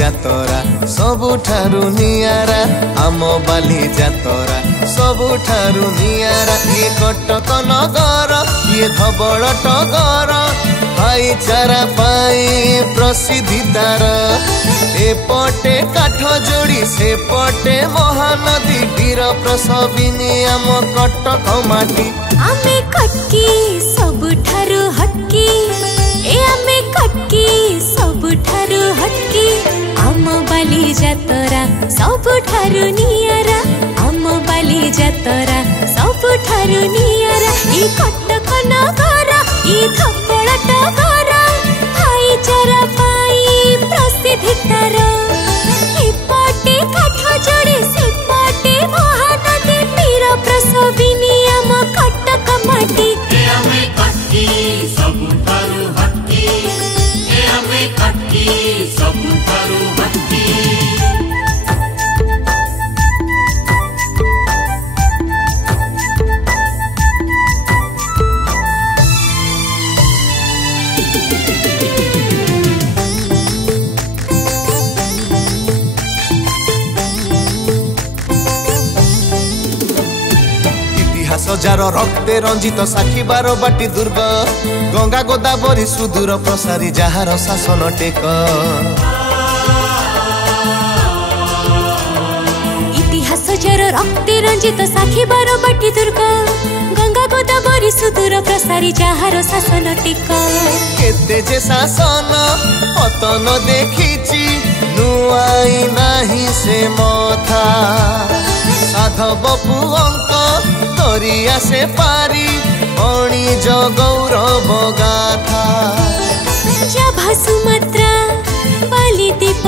जातरा सबुठारु नियारा आम बाली जातरा सबुठारु नियारा ये कटक नगर ये धबल टगर भाईचारा पाई प्रसिद्धि तार एपटे काठ जोड़ी सेपटे महानदी वीर प्रसविनी आम कटक माटी आमे कटकी सबुठारु हटकी ए आमे कटकी सबुठारु हटकी आम बाली जातरा सबुठारु नियारा आम बाली जातरा सबुठारु नियारा ई कटक नगर ई धबल टगर भाईचारा पाई प्रसिद्धि तार एपटे काठ जोड़ी सेपटे महानदी वीर प्रसविनी आम कटक माटी ए हमें कटकी सबुठारु हटकी ए हमें कटकी सबुठारु हटकी हजार रक्ते रंजित साखी बार बाटी दुर्ग गंगा गोदावरी सुदूर प्रसारी जहार शासन टेक इतिहास जर रक्ते रंजित साखी बार बाटी दुर्ग गंगा गोदावरी सुदूर प्रसारी जहार शासन टेक केते जे शासन पतन देखिची नुआई नाही से मथा साधव पुअंक तरिया से पारी अणिज गौरव गाथा सुमात्रा बाली दीप